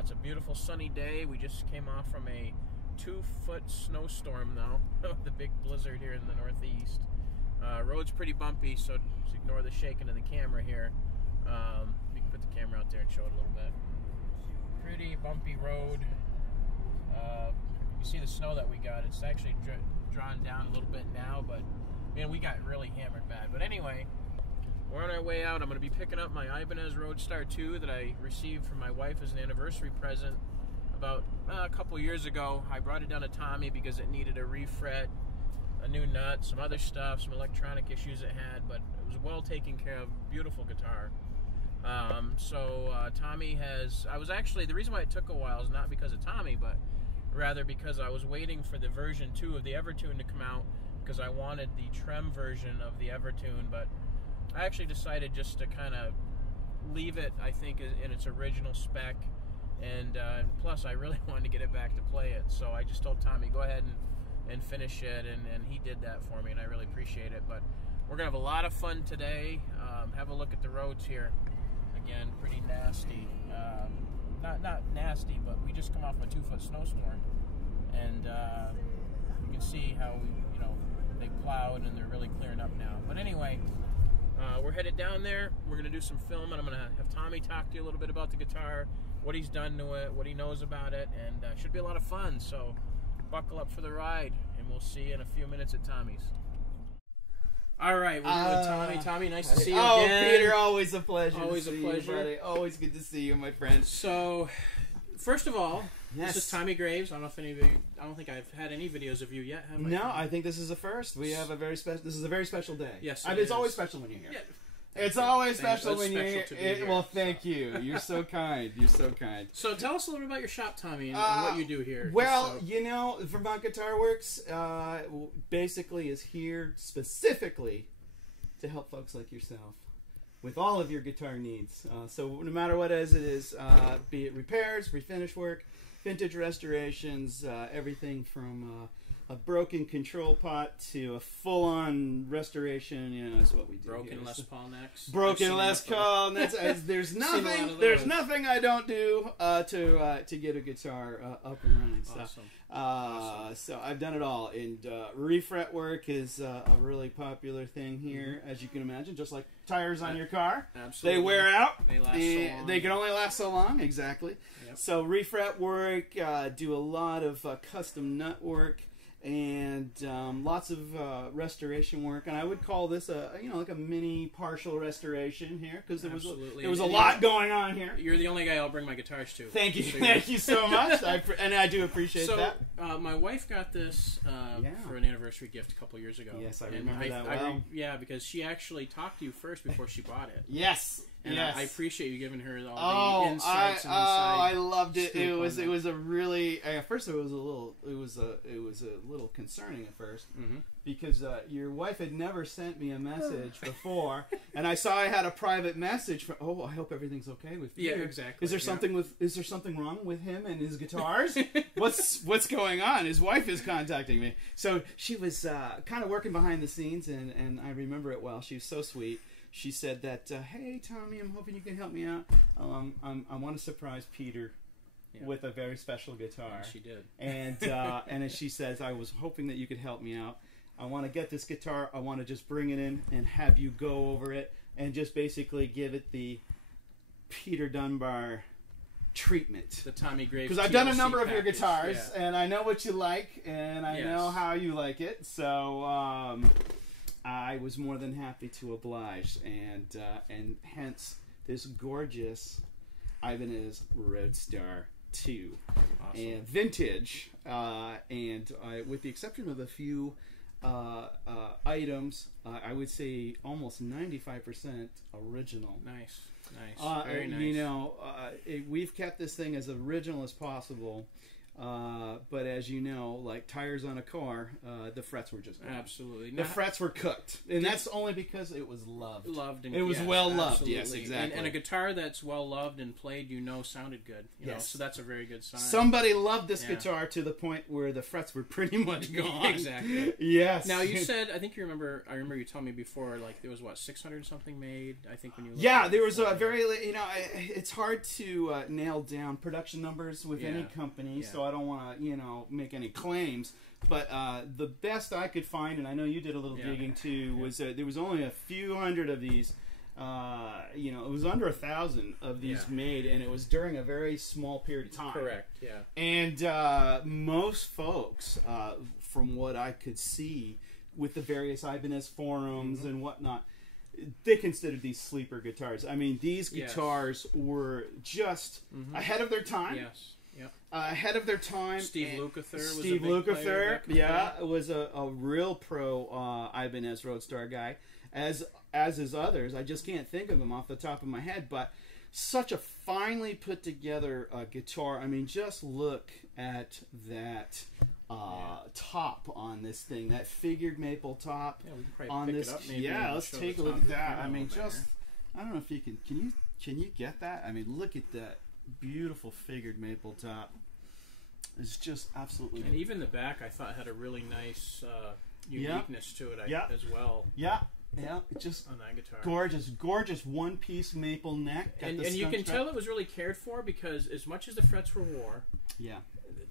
It's a beautiful sunny day. We just came off from a 2-foot snowstorm now, the big blizzard here in the Northeast. Road's pretty bumpy, so just ignore the shaking of the camera here. We can put the camera out there and show it a little bit. Pretty bumpy road. You see the snow that we got. It's actually drawn down a little bit now, but man, we got really hammered bad. But anyway, we're on our way out. I'm going to be picking up my Ibanez Roadstar II that I received from my wife as an anniversary present about a couple years ago. I brought it down to Tommy because it needed a refret, a new nut, some other stuff, some electronic issues it had, but it was well taken care of. Beautiful guitar. Tommy has, the reason why it took a while is not because of Tommy, but rather because I was waiting for the version 2 of the Evertune to come out, because I wanted the trem version of the Evertune, but I actually decided just to kind of leave it, I think, in its original spec, and plus I really wanted to get it back to play it, so I just told Tommy, go ahead and finish it, and he did that for me, and I really appreciate it. But we're going to have a lot of fun today. Have a look at the roads here. Again, pretty nasty. Not nasty, but we just come off a 2-foot snowstorm, and you can see how they plowed and they're really clearing up now. But anyway, we're headed down there. We're going to do some filming. I'm going to have Tommy talk to you a little bit about the guitar, what he's done to it, what he knows about it, and should be a lot of fun. So buckle up for the ride, and we'll see you in a few minutes at Tommy's. All right, we're here with Tommy. Tommy, nice to see you again. Oh, Peter, always a pleasure. Always a pleasure. Buddy. Always good to see you, my friend. So, first of all, yes. This is Tommy Graves. I don't know if any of you, I don't think I've had any videos of you yet, have I? No, I think this is a first. We have a very special. This is a very special day. Yes, it's always special when you're here. Yeah. It's always special when you're here. Well, thank you. You're so kind. You're so kind. So tell us a little bit about your shop, Tommy, and what you do here. Well, Vermont GuitarWorks basically is here specifically to help folks like yourself with all of your guitar needs. So no matter what it is, be it repairs, refinish work, vintage restorations, everything from a broken control pot to a full-on restoration, is what we do. Broken here. Les Paul necks. Broken Les Paul necks. There's nothing I don't do to get a guitar up and running. Awesome. So I've done it all, and refret work is a really popular thing here, as you can imagine. Just like tires on your car, absolutely. They wear out. They last so long. They can only last so long, exactly. Yep. So refret work, do a lot of custom nut work, and lots of restoration work. And I would call this like a mini partial restoration here, because there was a lot going on here. You're the only guy I'll bring my guitars to. Thank you, thank you so much, and I do appreciate that. My wife got this for an anniversary gift a couple years ago. Yes, I remember that well. Yeah, because she actually talked to you first before she bought it. Yes. And yes. I appreciate you giving her all the insights and inside. I loved it. It was a really, at first it was a little concerning at first, because your wife had never sent me a message before, and I saw I had a private message from, I hope everything's okay with you. Yeah, exactly. Is there something wrong with him and his guitars? What's going on? His wife is contacting me. So she was kind of working behind the scenes, and I remember it well. She was so sweet. She said that, hey, Tommy, I'm hoping you can help me out. I want to surprise Peter with a very special guitar. And she did. And as she says, I was hoping that you could help me out. I want to get this guitar. I want to just bring it in and have you go over it and just basically give it the Peter Dunbar treatment. The Tommy Graves. Because I've done a number of your guitars, and I know what you like, and I know how you like it. So I was more than happy to oblige, and hence this gorgeous Ibanez Roadstar II, and vintage, and with the exception of a few items, I would say almost 95% original. Nice, very nice. We've kept this thing as original as possible. But as you know, like tires on a car, the frets were just gone. Absolutely. The frets were cooked, and that's only because it was loved. And it was yes, well loved. Absolutely. Yes, exactly. And a guitar that's well loved and played, sounded good. You know, so that's a very good sign. Somebody loved this guitar to the point where the frets were pretty much gone. Exactly. Yes. Now you said, I remember you telling me before, like there was 600 something made. I think when you there was a very it's hard to nail down production numbers with any company, so I don't want to make any claims. But the best I could find, and I know you did a little digging too, was there was only a few hundred of these. It was under 1,000 of these made, and it was during a very small period of time. Correct. Yeah. And most folks, from what I could see, with the various Ibanez forums and whatnot, they considered these sleeper guitars. I mean, these guitars were just ahead of their time. Yes. Yep. Ahead of their time. Steve Lukather was a real pro Ibanez Roadstar guy, as is others. I just can't think of them off the top of my head, but such a finely put together guitar. I mean, just look at that top on this thing, that figured maple top on this. Let's take a look at that. I mean, I don't know if you can you get that? I mean, look at that beautiful figured maple top. It's just absolutely. And even the back, I thought had a really nice uniqueness to it as well. Yeah, just on that guitar. Gorgeous one-piece maple neck. And you can tell it was really cared for, because as much as the frets were wore,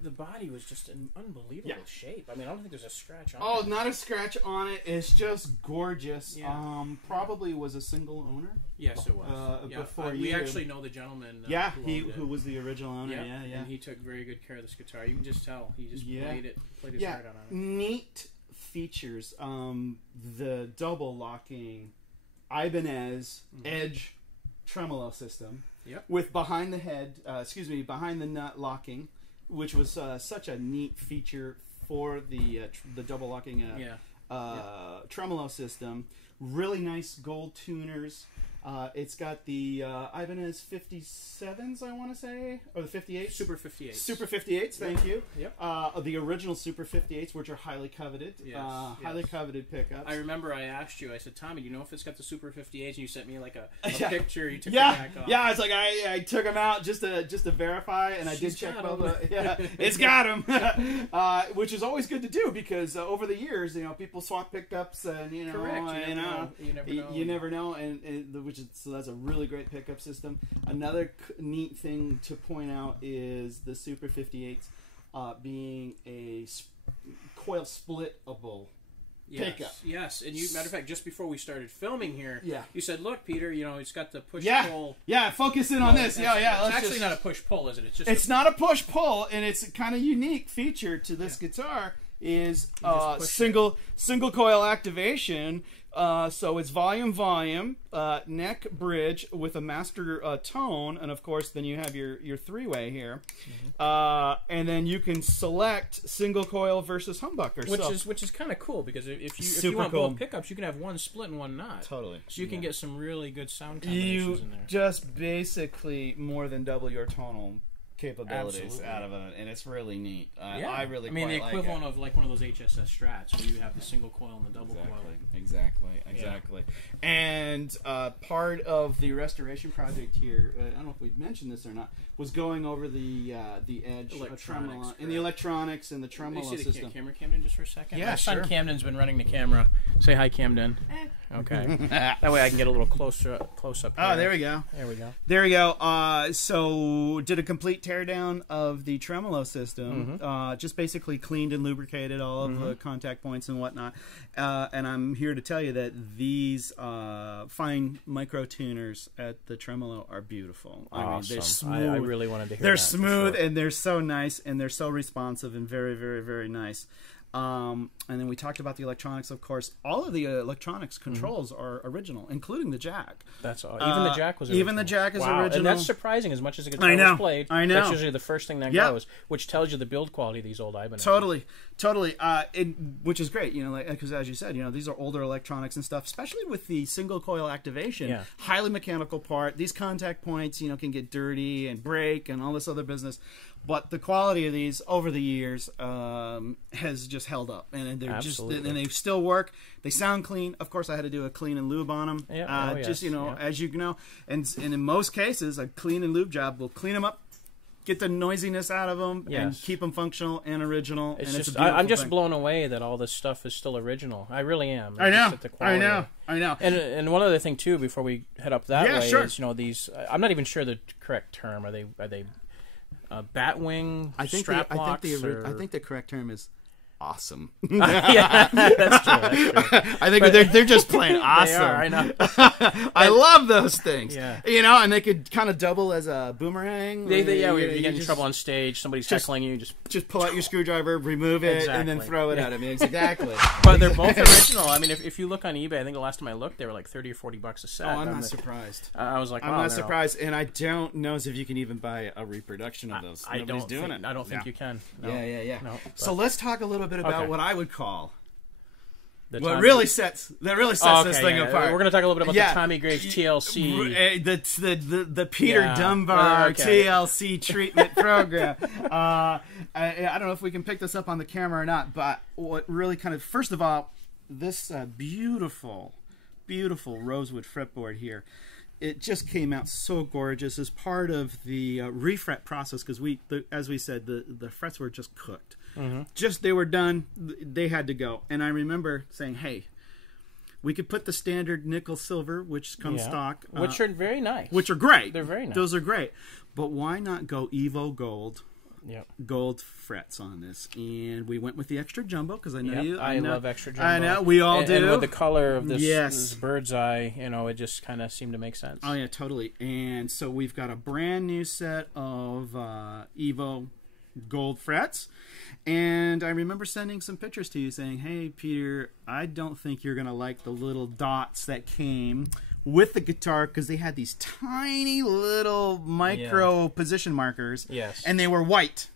the body was just in unbelievable shape. I mean, I don't think there's a scratch on it. Oh, not a scratch on it. It's just gorgeous. Yeah. Probably was a single owner. Yes, it was. Before we actually know the gentleman. Who was the original owner. Yeah. And he took very good care of this guitar. You can just tell. He just played his heart out on it. Neat features. The double locking Ibanez Edge tremolo system. Yep. With behind the nut locking, which was such a neat feature for the double locking tremolo system. Really nice gold tuners. It's got the Ibanez 57s, I want to say, or the 58s. Super 58s. Super 58s, thank you. Yep. The original Super 58s, which are highly coveted. Highly coveted pickups. I remember I asked you, I said, Tommy, do you know if it's got the Super 58s? And you sent me like a picture. You took it back off. Yeah, it's like I took them out just to verify, and I did check both. It's got them, which is always good to do, because over the years, people swap pickups, and correct. You never know, and so that's a really great pickup system. Another neat thing to point out is the Super 58s being a coil splittable pickup. Yes, and matter of fact, just before we started filming here, you said, "Look, Peter, it's got the push-pull." Yeah, focus in on this. It's actually not a push-pull, is it? It's not a push-pull, and it's a kind of unique feature to this guitar is single coil activation. So it's volume, neck bridge with a master tone, and of course then you have your three-way here, and then you can select single coil versus humbucker, which is kind of cool, because if you want both pickups, you can have one split and one not. Totally. So you can get some really good sound combinations in there. Just basically more than double your tonal capabilities out of it, and it's really neat. I really the equivalent of like one of those HSS Strats, where you have the single coil and the double coil. Exactly. And part of the restoration project here, I don't know if we've mentioned this or not, was going over the Edge tremolo and the electronics and the tremolo system. You see the camera, Camden, just for a second? Yeah, My son Camden's been running the camera. Say hi, Camden. Okay. That way I can get a little close up here. Oh, there we go. So did a complete teardown of the tremolo system. Just basically cleaned and lubricated all of the contact points and whatnot. And I'm here to tell you that these fine micro tuners at the tremolo are beautiful. Awesome. I mean, they're smooth. I really wanted to hear they're that. Smooth, and they're so nice, and they're so responsive and very, very, very nice. And then we talked about the electronics, of course. All of the electronics controls are original, including the jack. That's all. Even the jack was original. Even the jack is original. And that's surprising. As much as a guitar was played, I know. That's usually the first thing that goes, which tells you the build quality of these old Ibanez. Totally. Which is great, because as you said, these are older electronics and stuff, especially with the single coil activation. Yeah. Highly mechanical part. These contact points, can get dirty and break and all this other business. But the quality of these over the years has just held up, and they're Absolutely. and they still work. They sound clean. Of course, I had to do a clean and lube on them. Yeah. Just as you know, and in most cases, a clean and lube job will clean them up, get the noisiness out of them, and keep them functional and original. It's and just, it's a beautiful I'm just thing. blown away that all this stuff is still original. I really am. I know. I know. And one other thing too, before we head up that way, sure. is these. I'm not even sure the correct term. Are they batwing strap locks? I think the correct term is awesome. Yeah, that's true. I think they're just plain awesome. They are, I know. I love those things. Yeah. And they could kind of double as a boomerang. You get in trouble on stage, somebody's heckling you, just pull out your screwdriver, remove it, and then Exactly. throw it at him. Exactly. But they're both original. I mean, if you look on eBay, I think the last time I looked, they were like $30 or $40 a set. Oh, I'm not surprised. I was like, wow, I'm not surprised, and I don't know if you can even buy a reproduction of those. I don't think you can. No. Yeah. No, So let's talk a little bit about what I would call what really sets this thing apart. We're going to talk a little bit about the Tommy Graves TLC, the Peter Dunbar TLC treatment program. I don't know if we can pick this up on the camera or not, but what really first of all, this beautiful rosewood fretboard here. It just came out so gorgeous as part of the refret process because as we said, the frets were just cooked. Mm-hmm. They were done. They had to go. And I remember saying, hey, we could put the standard nickel silver, which comes stock. Which are very nice. Which are great. They're very nice. Those are great. But why not go Evo Gold? Yep. Gold frets on this, and we went with the extra jumbo because I know you. I love extra jumbo. I know we all do. And with the color of this bird's eye, it just kind of seemed to make sense. Oh yeah, totally. And so we've got a brand new set of Evo Gold frets, and I remember sending some pictures to you saying, "Hey Peter, I don't think you're gonna like the little dots that came with the guitar because they had these tiny little micro position markers. Yes, and they were white.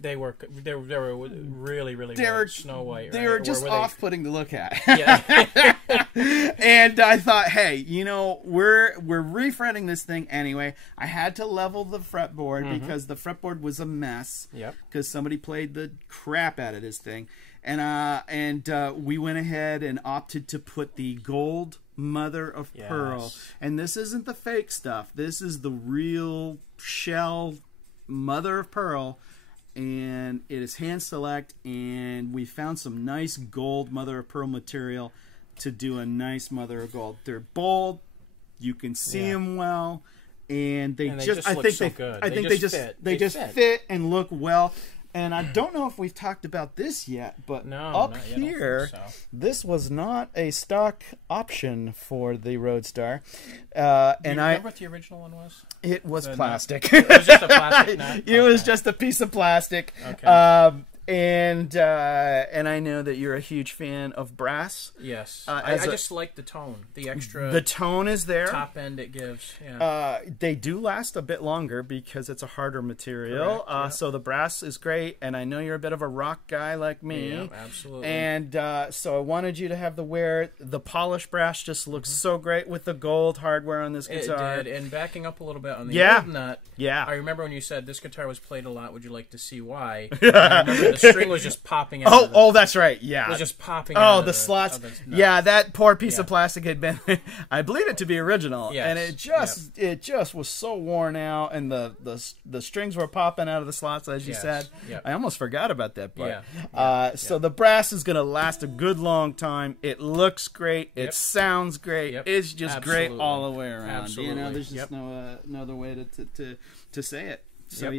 They were really white, snow white. They were just off-putting to look at. Yeah. And I thought, hey, we're refretting this thing anyway. I had to level the fretboard because the fretboard was a mess. Yep. Because somebody played the crap out of this thing, and we went ahead and opted to put the gold mother of pearl. And this isn't the fake stuff. This is the real shell mother of pearl. And it is hand select, and we found some nice gold mother of pearl material to do a nice mother of gold. They're bold, you can see them well, and they just fit and look well. And I don't know if we've talked about this yet, but up here, this was not a stock option for the Roadstar. Do you remember what the original one was? It was plastic. It was just a plastic nut? It was just a piece of plastic. Okay. And I know that you're a huge fan of brass. Yes. I just like the tone. The extra... The tone is there. Top end it gives. Yeah. They do last a bit longer because it's a harder material. Correct, So the brass is great. And I know you're a bit of a rock guy like me. Yeah, absolutely. And so I wanted you to have the wear. The polished brass just looks so great with the gold hardware on this guitar. It did. And backing up a little bit on the old nut. Yeah. I remember when you said this guitar was played a lot. Would you like to see why? I remember the string was just popping out. Oh, that's right. Yeah. It was just popping out. Oh, the slots. Yeah, that poor piece of plastic had been, I believe it to be original. Yes. And it just was so worn out, and the strings were popping out of the slots, as you said. Yep. I almost forgot about that part. Yeah. So the brass is going to last a good long time. It looks great. It sounds great. Yep. It's just great all the way around. Absolutely. There's just no other way to say it. So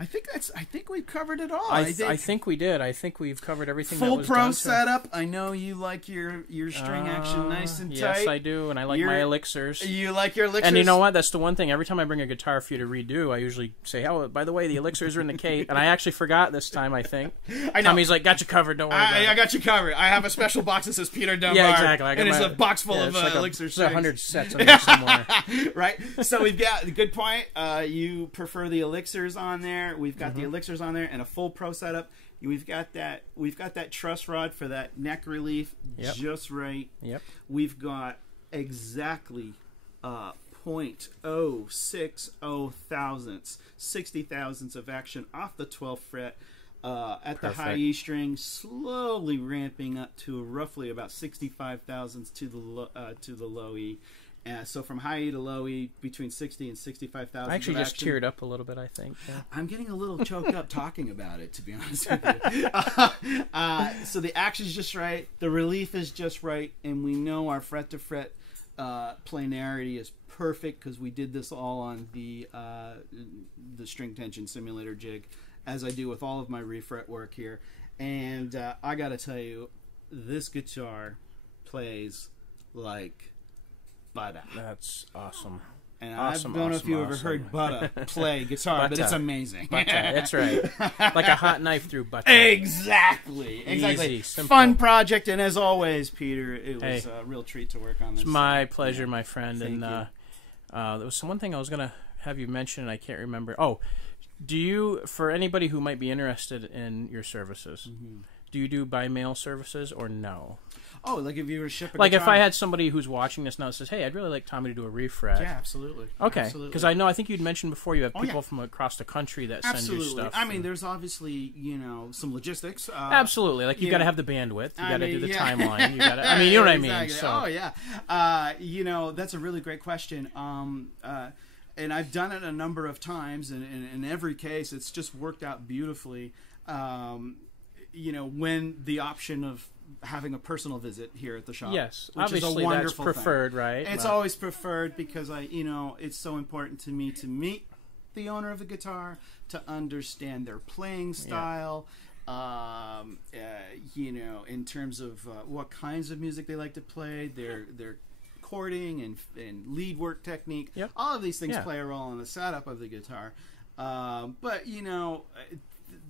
I think we've covered it all. I think we did. I think we've covered everything. Full that was pro done setup. I know you like your string action nice and tight. Yes, I do, and I like my elixirs. You like your elixirs, and you know what? That's the one thing. Every time I bring a guitar for you to redo, I usually say, "Oh, by the way, the elixirs are in the case." And I actually forgot this time. I think. I know. Tommy's like, "Got you covered. Don't worry about it." I got you covered. I have a special box that says Peter Dunbar. Yeah, exactly. And it's a box full of elixirs. There's 100 sets on there somewhere. Right. So we've got the good point. You prefer the elixirs on there. We've got the elixirs on there and a full pro setup. We've got that truss rod for that neck relief just right. Yep. We've got exactly 0.5 0.060 thousandths, 60 thousandths of action off the 12th fret at the high E string, slowly ramping up to roughly about 65 thousandths to the low E. So from high E to low E, between 60 and 65,000. I actually just teared up a little bit, I think. Yeah. I'm getting a little choked up talking about it, to be honest with you. So the action's just right, the relief is just right, and we know our fret-to-fret planarity is perfect because we did this all on the string tension simulator jig, as I do with all of my refret work here. And I got to tell you, this guitar plays like butter. That's awesome. And I don't know if you ever heard butter play guitar, but it's amazing. Butter, that's right. Like a hot knife through butter. Exactly. Easy, simple. Fun project, and as always, Peter, it was a real treat to work on this. It's my pleasure, my friend. Thank you. There was one thing I was going to have you mention, and I can't remember. Oh, do you, for anybody who might be interested in your services, do you do by mail services or no? Oh, like if you were shipping, like if I had somebody who's watching this now that says, "Hey, I'd really like Tommy to do a refret." Yeah, absolutely. Okay, because I think you'd mentioned before you have people from across the country that send you stuff. I mean, there's obviously some logistics. Absolutely, like you got to have the bandwidth, you got to do the timeline. You got to. I mean, you know what I mean. So. Oh yeah, that's a really great question. And I've done it a number of times, and in every case, it's just worked out beautifully. When the option of having a personal visit here at the shop. Yes, which obviously is a wonderful that's preferred, thing. Right? It's always preferred because it's so important to me to meet the owner of the guitar, to understand their playing style, in terms of what kinds of music they like to play, their chording and lead work technique. Yep. All of these things play a role in the setup of the guitar. But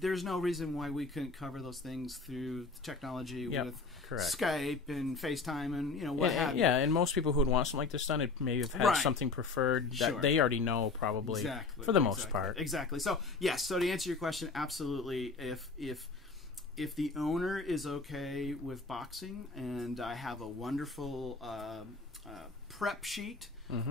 there's no reason why we couldn't cover those things through technology with Skype and FaceTime and what have you. Yeah, and most people who would want something like this done, it may have had something preferred that they already know probably for the most part. Exactly. So yes. So to answer your question, absolutely. If the owner is okay with boxing, and I have a wonderful prep sheet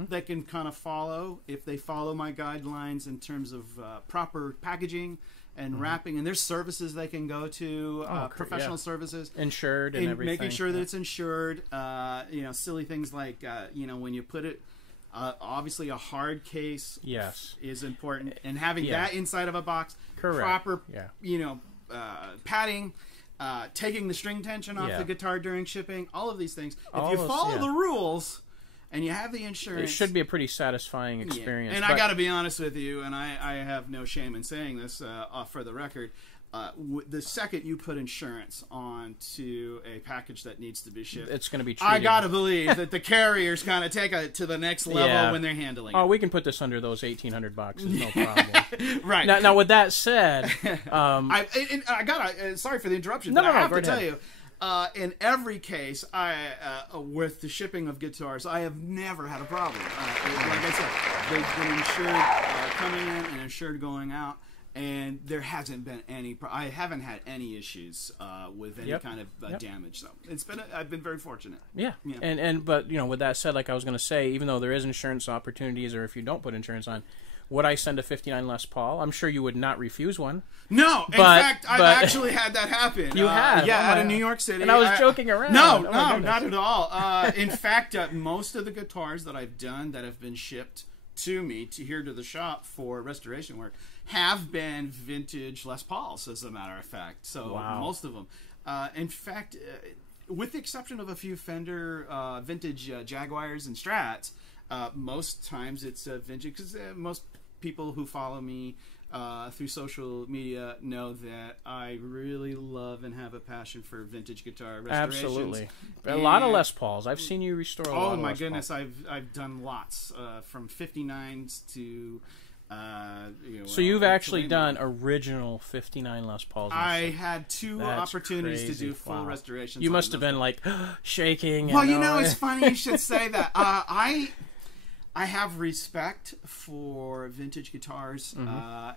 that can kind of follow, if they follow my guidelines in terms of proper packaging and wrapping, and there's services they can go to, professional services, insured and everything, making sure that it's insured. Silly things like when you put it, obviously a hard case is important, and having that inside of a box, proper padding, taking the string tension off the guitar during shipping, all of these things. If you follow the rules and you have the insurance, it should be a pretty satisfying experience. And I got to be honest with you, and I have no shame in saying this for the record. The second you put insurance onto a package that needs to be shipped, it's going to be treated. I got to believe that the carriers kind of take it to the next level when they're handling it. Oh, we can put this under those 1,800 boxes, no problem. Right. Now, with that said, I got sorry for the interruption, but I have to tell you, in every case, with the shipping of guitars, I have never had a problem. Like I said, they've been insured coming in and insured going out. And there hasn't been any. I haven't had any issues with any kind of damage. So I've been very fortunate. Yeah. But with that said, like I was going to say, even though there is insurance opportunities, or if you don't put insurance on, would I send a 59 Les Paul? I'm sure you would not refuse one. No, in fact, I've actually had that happen. You have? Yeah, out of New York City. And I was joking around. No, not at all. In fact, most of the guitars that I've done that have been shipped to me here to the shop for restoration work have been vintage Les Pauls, as a matter of fact. So most of them. In fact, with the exception of a few Fender vintage Jaguars and Strats, most times it's vintage, because most people who follow me through social media know that I really love and have a passion for vintage guitar restorations. Absolutely. A lot of Les Pauls. I've seen you restore a lot of Les Pauls. Oh my goodness, I've done lots, from 59s to... so you've actually done original 59 Les Pauls. I had two opportunities to do full restorations. You must have been like shaking. Well, it's funny you should say that. I have respect for vintage guitars,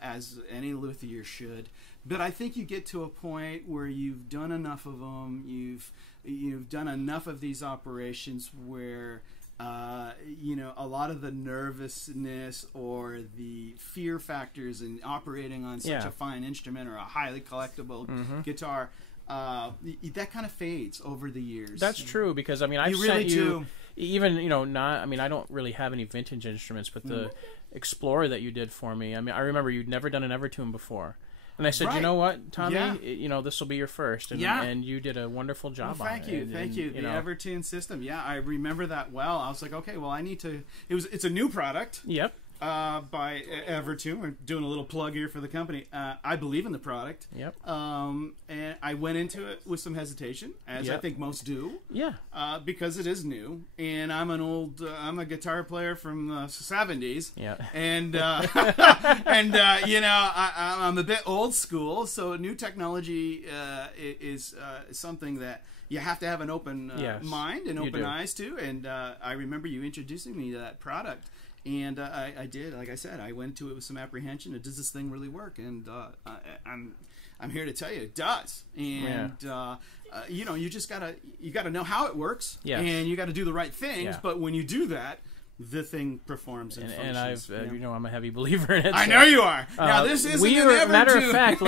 as any luthier should, but I think you get to a point where you've done enough of them, you've done enough of these operations where you know, a lot of the nervousness or the fear factors in operating on such a fine instrument or a highly collectible guitar, that kind of fades over the years. That's true, because I mean, I've sent you even, you know, not, I mean, I don't really have any vintage instruments, but the Explorer that you did for me, I mean, I remember you'd never done an Evertune before. And I said, you know what, Tommy, you know, this will be your first. And, and you did a wonderful job on it. Thank you. The Evertune system. Yeah, I remember that well. I was like, okay, well, I need to... It's a new product. Yep. By Evertune. We're doing a little plug here for the company. I believe in the product. Yep. And I went into it with some hesitation, as I think most do. Yeah. Because it is new, and I'm I'm a guitar player from the 70s. Yeah. And you know, I'm a bit old school, so new technology is something that you have to have an open mind and open eyes to. And I remember you introducing me to that product. And I did, like I said, I went to it with some apprehension. Does this thing really work? And I'm here to tell you it does. And you know, you gotta know how it works, and you got to do the right things. But when you do that, the thing performs and functions. And you know, I'm a heavy believer in it. I know you are. Now this isn't an Evertune. Matter of fact,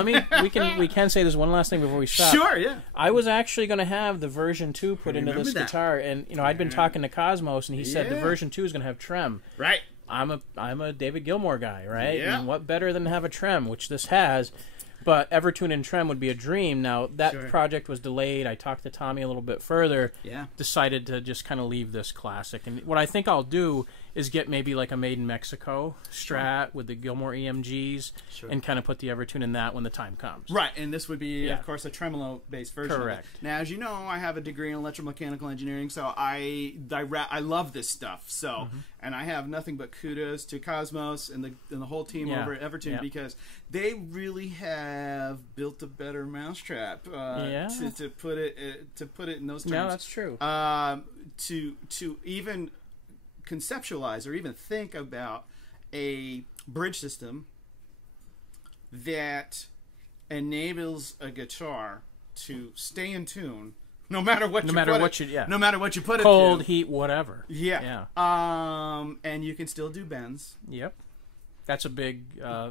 we can say this one last thing before we stop. Sure, yeah. I was actually going to have the version 2 put into this guitar, and you know, I'd been talking to Cosmos, and he said the version 2 is going to have trem. Right. I'm a David Gilmour guy, right? Yeah. And what better than to have a trem, which this has. But Evertune and trem would be a dream. Now, that project was delayed. I talked to Tommy a little bit further. Yeah. Decided to just kind of leave this classic. And what I think I'll do is get maybe like a Made in Mexico Strat with the Gilmour EMGs and kind of put the Evertune in that when the time comes. Right, and this would be, of course, a tremolo-based version. Correct. Of it. Now, as you know, I have a degree in electromechanical engineering, so I love this stuff. So, and I have nothing but kudos to Cosmos and the whole team over at Evertune because they really have built a better mousetrap to put it in those terms. No, that's true. To even conceptualize or even think about a bridge system that enables a guitar to stay in tune no matter what you put it cold, heat, whatever. Yeah. And you can still do bends. Yep. That's a big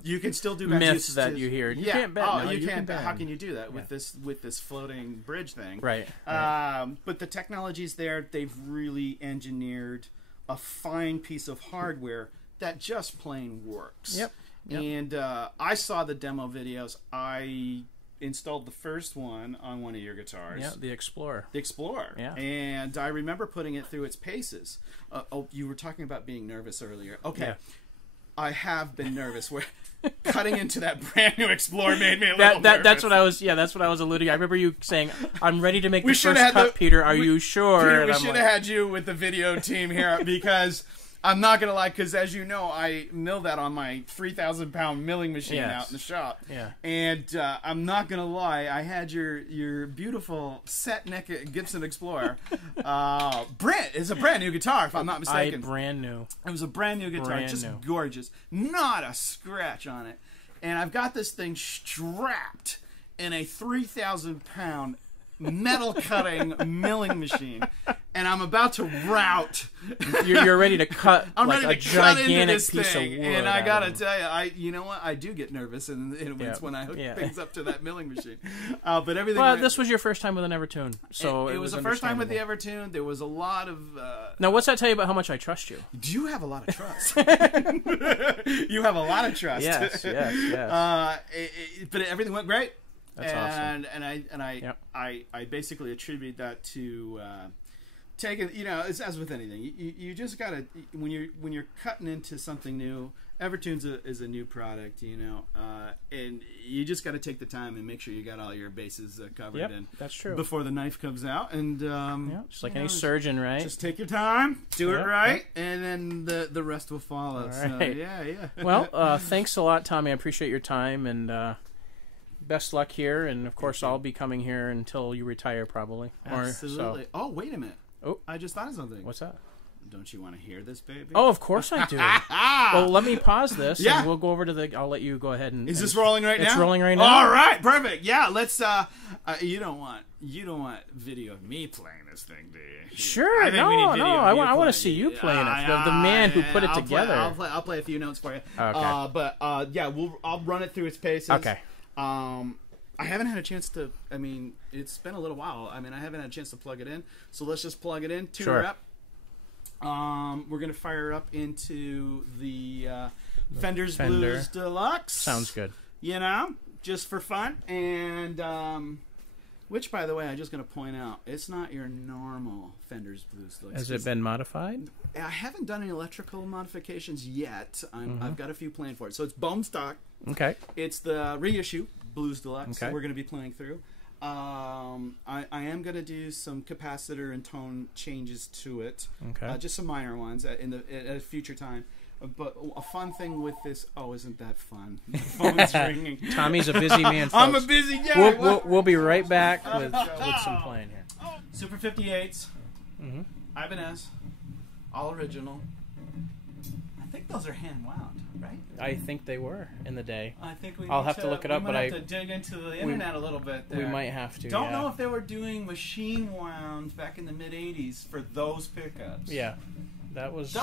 you can still do bends. Myth that you hear. You can't bend. Oh, you can't bend. How can you do that with this floating bridge thing? Right. But the technology's there. They've really engineered a fine piece of hardware that just plain works. Yep. And I saw the demo videos. I installed the first one on one of your guitars. Yeah, the Explorer. The Explorer. Yeah. And I remember putting it through its paces. You were talking about being nervous earlier. Okay. Yeah. I have been nervous. Where cutting into that brand new Explorer made me a little nervous. That's what I was. Yeah, that's what I was alluding. I remember you saying, "I'm ready to make the first cut." Peter, are you sure? Peter, we should have had you with the video team here because I'm not gonna lie. Because as you know, I mill that on my 3,000-pound milling machine out in the shop. Yeah. And I'm not gonna lie. I had your beautiful set neck Gibson Explorer. It's a brand new guitar, if I'm not mistaken. Brand new. It was a brand new guitar, just gorgeous, not a scratch on it. And I've got this thing strapped in a 3,000-pound metal cutting milling machine, and I'm about to route. You're ready to cut. I'm like ready to cut into gigantic this piece thing, of wood. And I gotta tell you, you know what? I do get nervous, and it's when I hook things up to that milling machine. But everything. Well, this was your first time with an Evertune, so it was the first time with the Evertune. There was a lot of. Now, what's that tell you about how much I trust you? Do you have a lot of trust? You have a lot of trust. Yes. But everything went great. That's awesome. And I basically attribute that to taking, you know, it's as with anything. You just gotta, when you're cutting into something new. Evertune's is a new product, you know, and you just got to take the time and make sure you got all your bases covered. Yep, and that's true. Before the knife comes out, and just like any surgeon, right? Just take your time, do it right, and then the rest will follow. Right. So, yeah. Well, thanks a lot, Tommy. I appreciate your time, and best luck here. And of course, I'll be coming here until you retire, probably. Absolutely. Oh, wait a minute. Oh, I just thought of something. What's that? Don't you want to hear this, baby? Oh, of course I do. Well, let me pause this, and we'll go over to the... I'll let you go ahead and... Is this rolling right now? It's rolling right now. All right, perfect. Yeah, let's... You don't want video of me playing this thing, do you? Sure, I want to see you playing it. The man who put it together. I'll play a few notes for you. Okay. But yeah, I'll run it through its paces. Okay. I haven't had a chance to. I mean, it's been a little while. I mean, I haven't had a chance to plug it in. So let's just plug it in. Tune her up. We're gonna fire up into the Fender's Blues Deluxe. Sounds good. You know, just for fun. And which, by the way, I'm just gonna point out, it's not your normal Fender's Blues Deluxe. Has it been modified? I haven't done any electrical modifications yet. I've got a few planned for it. So it's bone stock. Okay. It's the reissue Blues Deluxe that we're going to be playing through. I am going to do some capacitor and tone changes to it. Okay. Just some minor ones at a future time. But a fun thing with this, isn't that fun? The phone's ringing. Tommy's a busy man, folks. I'm a busy guy. We'll be right back with some playing here. Super 58s. Ibanez. All original. I think those are hand wound, right? I think they were in the day. I think I'll have to look it up, but I have to dig into the internet a little bit there. We might have to. Don't know if they were doing machine wound back in the mid '80s for those pickups. Yeah, that was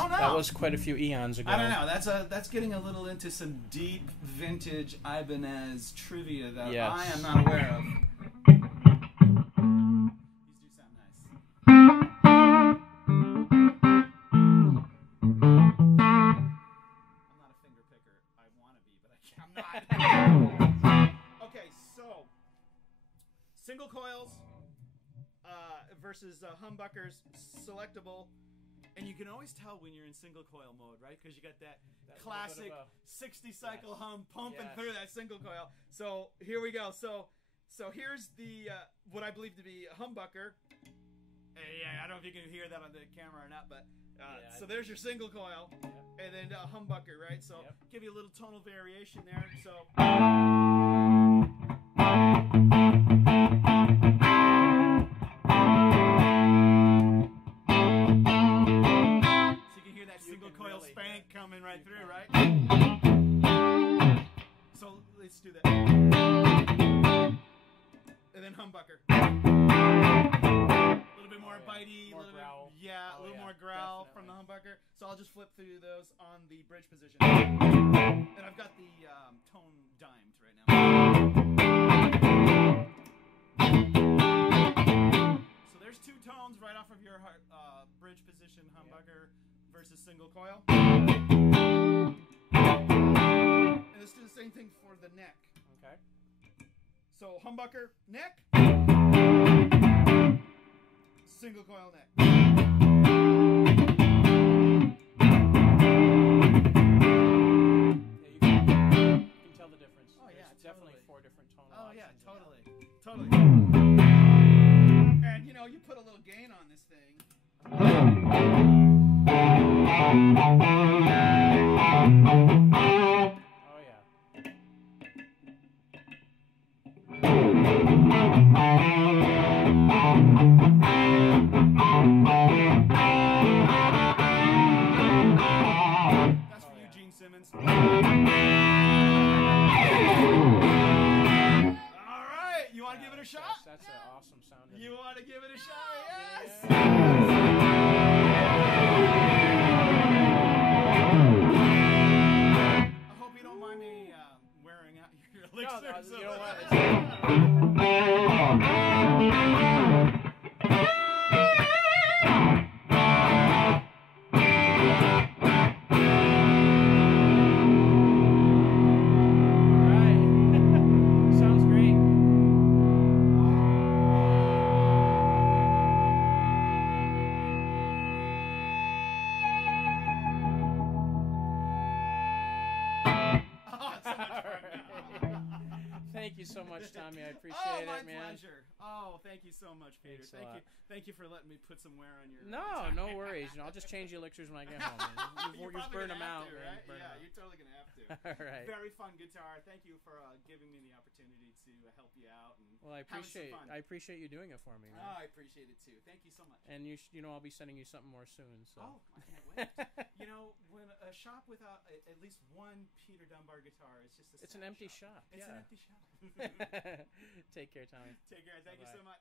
quite a few eons ago. I don't know. That's getting a little into some deep vintage Ibanez trivia that I am not aware of. These do sound nice. Okay, so single coils versus humbuckers, selectable, and you can always tell when you're in single coil mode, right? Because you got that classic 60 cycle hum pumping through that single coil. So here we go. So here's the what I believe to be a humbucker. Yeah, I don't know if you can hear that on the camera or not, but so there's your single coil, and then a humbucker, right? So give you a little tonal variation there. So you can hear that single coil spank coming right through, right? So let's do that, and then humbucker. More bitey, a little more growl from the humbucker. So I'll just flip through those on the bridge position. And I've got the tone dimed right now. So there's two tones right off of your bridge position humbucker versus single coil. And let's do the same thing for the neck. Okay. So humbucker, neck. Single coil neck. Yeah, you can tell the difference. Oh yeah, there's definitely 4 different tonal options. Oh yeah, totally. And you put a little gain on this thing. Oh yeah. That's an awesome sound. You want to give it a shot? Yes! I hope you don't mind me wearing out your elixirs. No, you know what? Thank you so much, Tommy. I appreciate it, man. My pleasure. Oh, thank you so much, Peter. Thanks a lot. Thank you for letting me put some wear on your. No, no worries. You know, I'll just change the elixirs when I get home. You're just burn them out. right? Yeah, you're totally gonna have to. All right. Very fun guitar. Thank you for giving me the opportunity to help you out. And well, I appreciate you doing it for me. Man. Oh, I appreciate it too. Thank you so much. And you know, I'll be sending you something more soon. So. Oh, I can't wait. You know, when a shop without at least one Peter Dunbar guitar is just a. It's an empty shop. It's an empty shop. Take care, Tommy. Take care. Thank you so much.